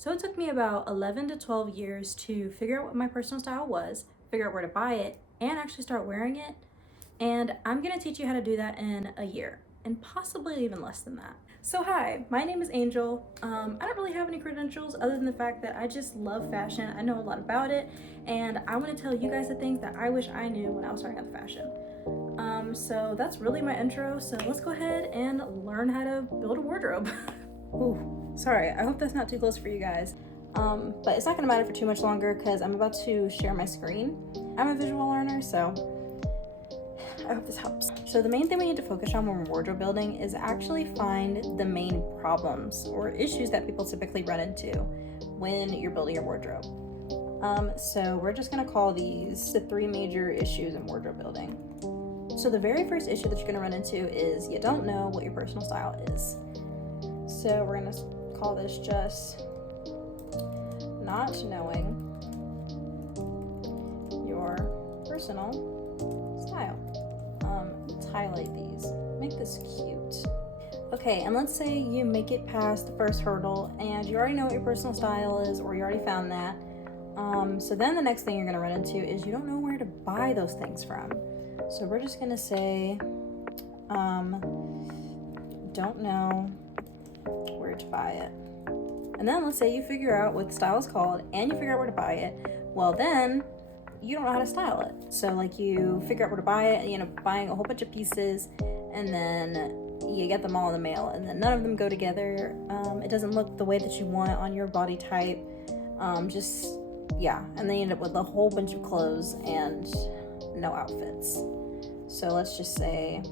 So it took me about 11 to 12 years to figure out what my personal style was, figure out where to buy it, and actually start wearing it. And I'm gonna teach you how to do that in a year, and possibly even less than that. So hi, my name is Angel. I don't really have any credentials other than the fact that I just love fashion. I know a lot about it, and I wanna tell you guys the things that I wish I knew when I was starting out the fashion. So that's really my intro. So let's go ahead and learn how to build a wardrobe. Ooh, sorry, I hope that's not too close for you guys. But it's not gonna matter for too much longer because I'm about to share my screen. I'm a visual learner, so I hope this helps. So the main thing we need to focus on when we're wardrobe building is actually find the main problems or issues that people typically run into when you're building your wardrobe. So we're just gonna call these the 3 major issues in wardrobe building. So the very first issue that you're gonna run into is you don't know what your personal style is. So we're gonna call this just not knowing your personal style. Let's highlight these, make this cute. Okay, and let's say you make it past the first hurdle and you already know what your personal style is, or you already found that. So then the next thing you're gonna run into is you don't know where to buy those things from. So we're just gonna say, don't know where to buy it. And then let's say you figure out what the style is called and you figure out where to buy it. Well, then you don't know how to style it. So like you figure out where to buy it and you end up buying a whole bunch of pieces and then you get them all in the mail and then none of them go together. It doesn't look the way that you want on your body type. And then you end up with a whole bunch of clothes and no outfits. So let's just say,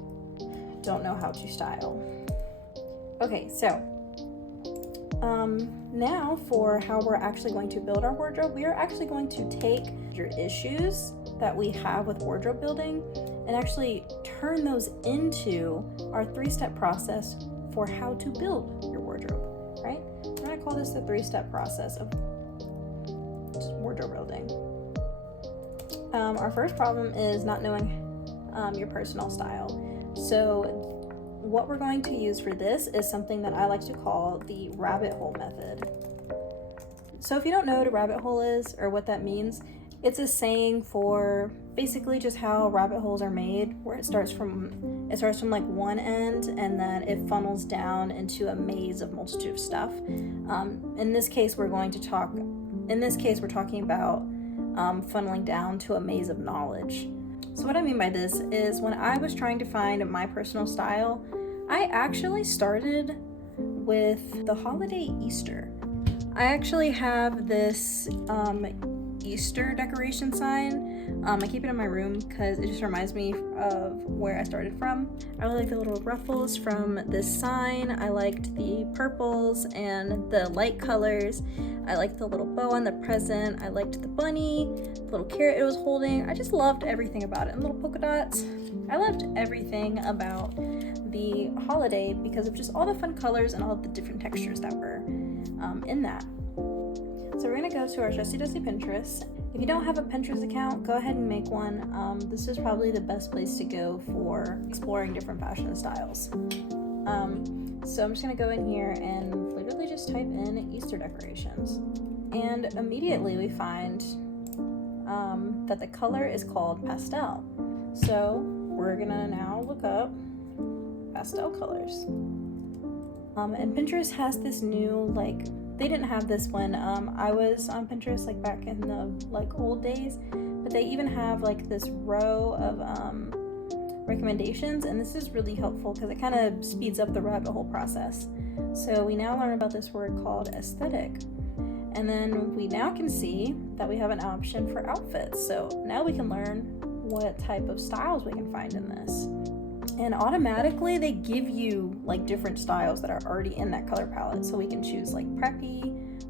don't know how to style. Okay, so now for how we're actually going to build our wardrobe, we are actually going to take your issues that we have with wardrobe building and actually turn those into our 3-step process for how to build your wardrobe, right? We're gonna call this the 3-step process of wardrobe building. Our first problem is not knowing your personal style. So what we're going to use for this is something that I like to call the rabbit hole method. So if you don't know what a rabbit hole is or what that means, it's a saying for basically just how rabbit holes are made, where it starts from like one end and then it funnels down into a maze of multitude of stuff. In this case, we're talking about funneling down to a maze of knowledge. So what I mean by this is when I was trying to find my personal style, I actually started with the holiday Easter. I actually have this Easter decoration sign. I keep it in my room because it just reminds me of where I started from. I really like the little ruffles from this sign. I liked the purples and the light colors. I liked the little bow on the present. I liked the bunny, the little carrot it was holding. I just loved everything about it. And little polka dots. I loved everything about the holiday because of just all the fun colors and all of the different textures that were in that. So we're gonna go to our trusty dusty Pinterest. If you don't have a Pinterest account, go ahead and make one. This is probably the best place to go for exploring different fashion styles. So I'm just gonna go in here and literally just type in Easter decorations. And immediately we find that the color is called pastel. So we're gonna now look up pastel colors. And Pinterest has this new, they didn't have this when I was on Pinterest back in the old days, but they even have this row of recommendations, and this is really helpful because it kind of speeds up the rabbit hole process. So we now learn about this word called aesthetic, and then we now can see that we have an option for outfits. So now we can learn what type of styles we can find in this. And automatically they give you different styles that are already in that color palette. So we can choose preppy,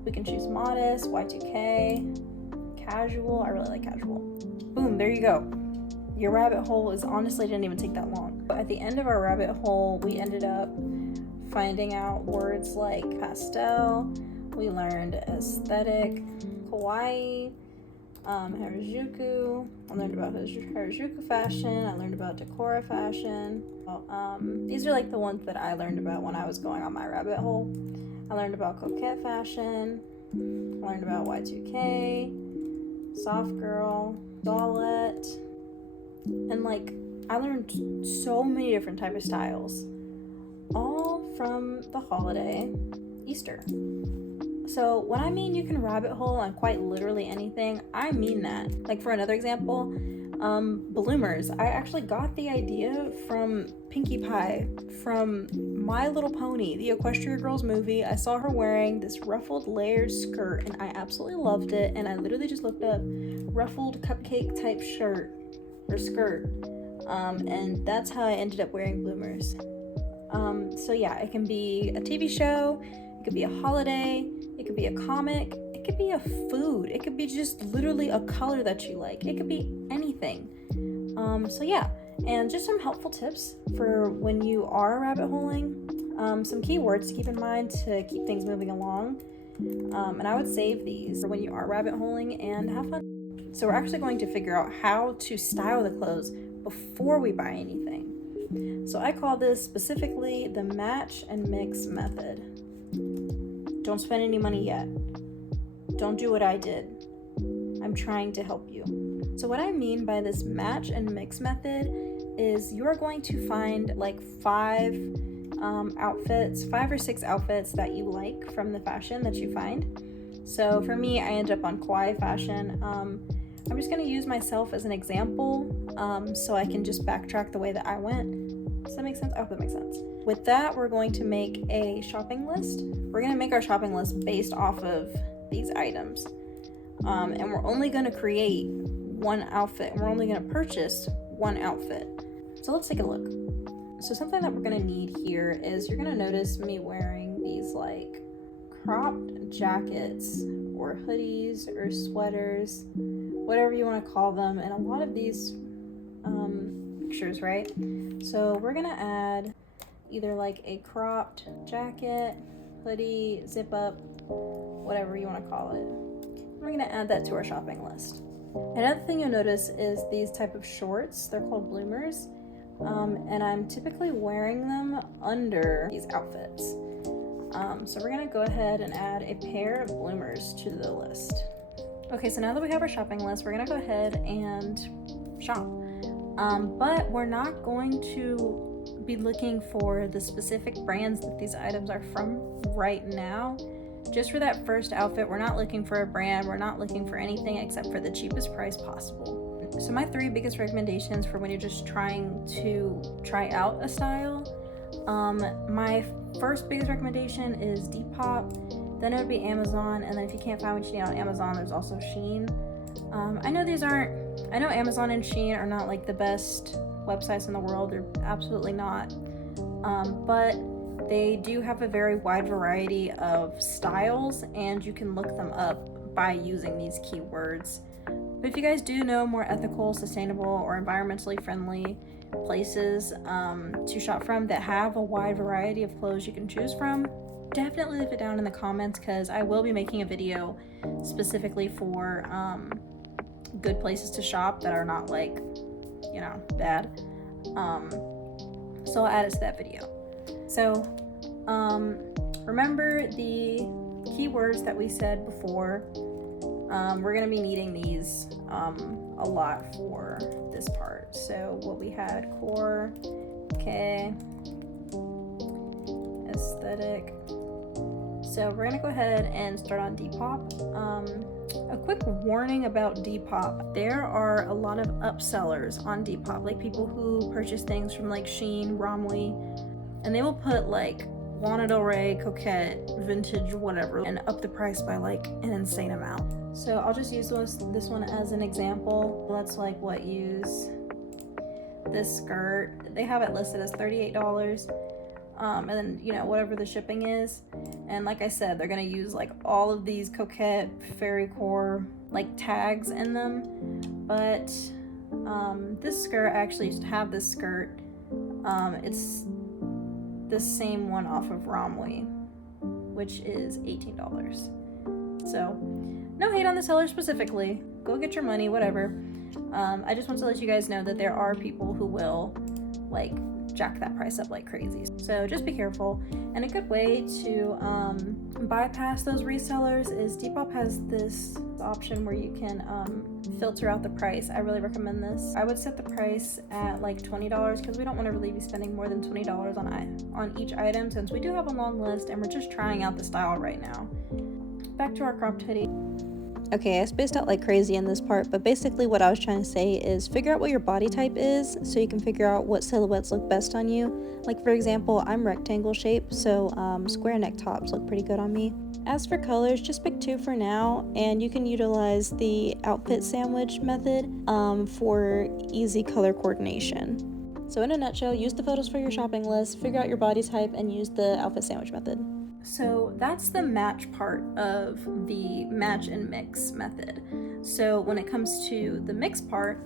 we can choose modest, Y2K, casual. I really like casual. Boom, there you go. Your rabbit hole didn't even take that long. But at the end of our rabbit hole, we ended up finding out words like pastel, we learned aesthetic, kawaii, Harajuku. I learned about Harajuku fashion. I learned about Decora fashion. These are the ones that I learned about when I was going on my rabbit hole. I learned about coquette fashion, I learned about Y2K, soft girl, dollette, and like I learned so many different type of styles, all from the holiday Easter. So when I mean you can rabbit hole on quite literally anything, I mean that. Like for another example, bloomers. I actually got the idea from Pinkie Pie, from My Little Pony, the Equestria Girls movie. I saw her wearing this ruffled layered skirt and I absolutely loved it, and I literally just looked up ruffled cupcake type shirt or skirt, and that's how I ended up wearing bloomers. So yeah, it can be a TV show, it could be a holiday, it could be a comic, it could be a food, it could be just literally a color that you like, it could be anything. So yeah, and just some helpful tips for when you are rabbit holing, some keywords to keep in mind to keep things moving along, and I would save these for when you are rabbit holing and have fun. So we're actually going to figure out how to style the clothes before we buy anything. So I call this specifically the match and mix method. Don't spend any money yet. Don't do what I did. I'm trying to help you. So what I mean by this match and mix method is you are going to find like 5 or 6 outfits that you like from the fashion that you find. So for me, I ended up on Kawaii fashion. I'm just going to use myself as an example, so I can just backtrack the way that I went. Does that make sense? I hope that makes sense. With that, we're going to make a shopping list. We're going to make our shopping list based off of these items. And we're only going to create one outfit. We're only going to purchase one outfit. So let's take a look. So something that we're going to need here is you're going to notice me wearing these like cropped jackets or hoodies or sweaters, whatever you want to call them, and a lot of these pictures, right? So we're gonna add either like a cropped jacket, hoodie, zip up, whatever you want to call it. We're gonna add that to our shopping list. Another thing you'll notice is these type of shorts. They're called bloomers, and I'm typically wearing them under these outfits. So we're gonna go ahead and add a pair of bloomers to the list. Okay, so now that we have our shopping list, we're gonna go ahead and shop. But we're not going to be looking for the specific brands that these items are from right now. Just for that first outfit, we're not looking for a brand, we're not looking for anything except for the cheapest price possible. So my 3 biggest recommendations for when you're just trying to try out a style, my first biggest recommendation is Depop, then it would be Amazon, and then if you can't find what you need on Amazon, there's also Shein. I know Amazon and Shein are not like the best websites in the world, they're absolutely not, but they do have a very wide variety of styles, and you can look them up by using these keywords. But if you guys do know more ethical, sustainable, or environmentally friendly places to shop from that have a wide variety of clothes you can choose from, definitely leave it down in the comments, because I will be making a video specifically for good places to shop that are not like, you know, bad. So I'll add it to that video. So remember the keywords that we said before. We're going to be needing these a lot for this part. So what we had: core, K, aesthetic. So we're going to go ahead and start on Depop. A quick warning about Depop. There are a lot of upsellers on Depop, like people who purchase things from like Shein, Romwe, and they will put like Lana Del Rey, Coquette, Vintage, whatever, and up the price by like an insane amount. So I'll just use this one as an example. Let's like use this skirt. They have it listed as $38. And then, you know, whatever the shipping is. And like I said, they're gonna use like all of these Coquette, Fairy Core like tags in them. But this skirt, I actually used to have this skirt. It's the same one off of Romwe, which is $18. So no hate on the seller specifically. Go get your money, whatever. I just want to let you guys know that there are people who will like jack that price up like crazy. So just be careful. And a good way to bypass those resellers is Depop has this option where you can filter out the price. I really recommend this. I would set the price at like $20 because we don't want to really be spending more than $20 on each item, since we do have a long list and we're just trying out the style right now. Back to our cropped hoodie. Okay, I spaced out like crazy in this part, but basically what I was trying to say is figure out what your body type is so you can figure out what silhouettes look best on you. Like for example, I'm rectangle shape, so square neck tops look pretty good on me. As for colors, just pick 2 for now, and you can utilize the outfit sandwich method for easy color coordination. So in a nutshell, use the photos for your shopping list, figure out your body type, and use the outfit sandwich method. So that's the match part of the match and mix method. So when it comes to the mix part,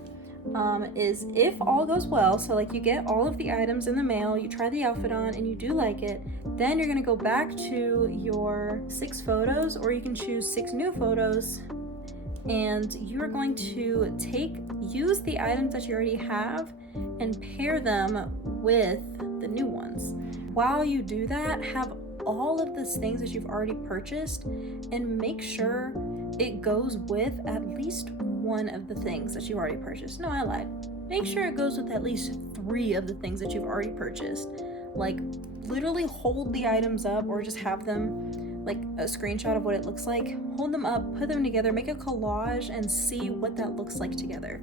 is if all goes well, so like you get all of the items in the mail, you try the outfit on and you do like it, then you're gonna go back to your 6 photos, or you can choose 6 new photos, and you're going to use the items that you already have and pair them with the new ones. While you do that, have all of those things that you've already purchased and make sure it goes with at least one of the things that you already purchased. No, I lied. Make sure it goes with at least 3 of the things that you've already purchased. Like literally hold the items up, or just have them like a screenshot of what it looks like. Hold them up, put them together, make a collage and see what that looks like together.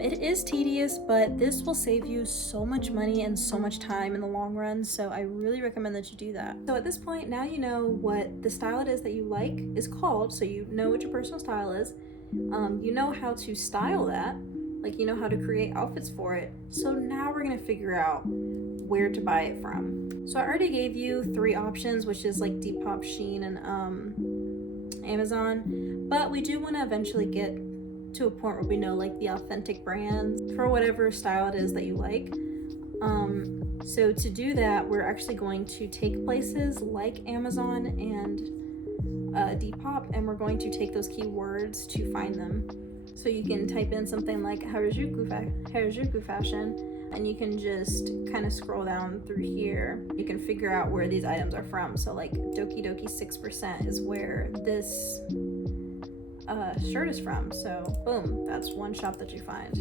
It is tedious, but this will save you so much money and so much time in the long run, so I really recommend that you do that. So at this point, now you know what the style it is that you like is called, so you know what your personal style is. You know how to style that, like you know how to create outfits for it. So now we're gonna figure out where to buy it from. So I already gave you 3 options, which is like Depop, Shein, and Amazon, but we do want to eventually get to a point where we know like the authentic brands for whatever style it is that you like. So to do that, we're actually going to take places like Amazon and Depop, and we're going to take those keywords to find them. So you can type in something like Harajuku fashion, and you can just kind of scroll down through here. You can figure out where these items are from. So like Doki Doki 6% is where this shirt is from, so boom, that's one shop that you find.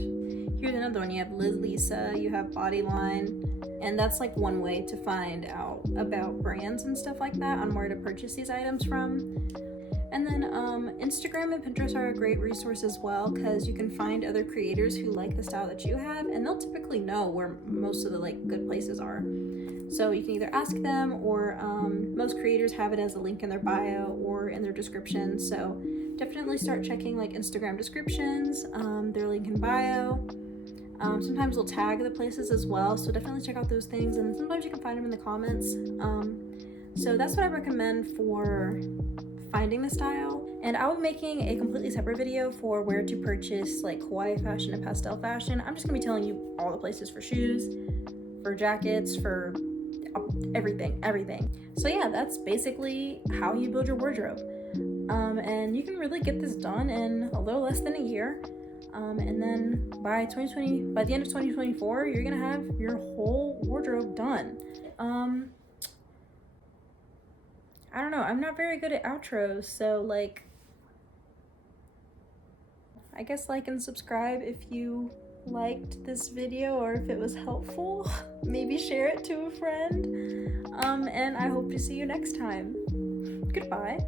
Here's another one. You have Liz Lisa, you have Bodyline, and that's like one way to find out about brands and stuff like that on where to purchase these items from. And then Instagram and Pinterest are a great resource as well, because you can find other creators who like the style that you have, and they'll typically know where most of the like good places are. So you can either ask them, or most creators have it as a link in their bio or in their description. So definitely start checking like Instagram descriptions, their link in bio. Sometimes they'll tag the places as well, so definitely check out those things, and sometimes you can find them in the comments. So that's what I recommend for finding the style. And I'll be making a completely separate video for where to purchase like kawaii fashion and pastel fashion. I'm just gonna be telling you all the places for shoes, for jackets, for everything. So yeah, that's basically how you build your wardrobe. And you can really get this done in a little less than a year. And then by the end of 2024, you're gonna have your whole wardrobe done. I don't know, I'm not very good at outros, so like, I guess like and subscribe if you liked this video or if it was helpful. Maybe share it to a friend. And I hope to see you next time. Goodbye.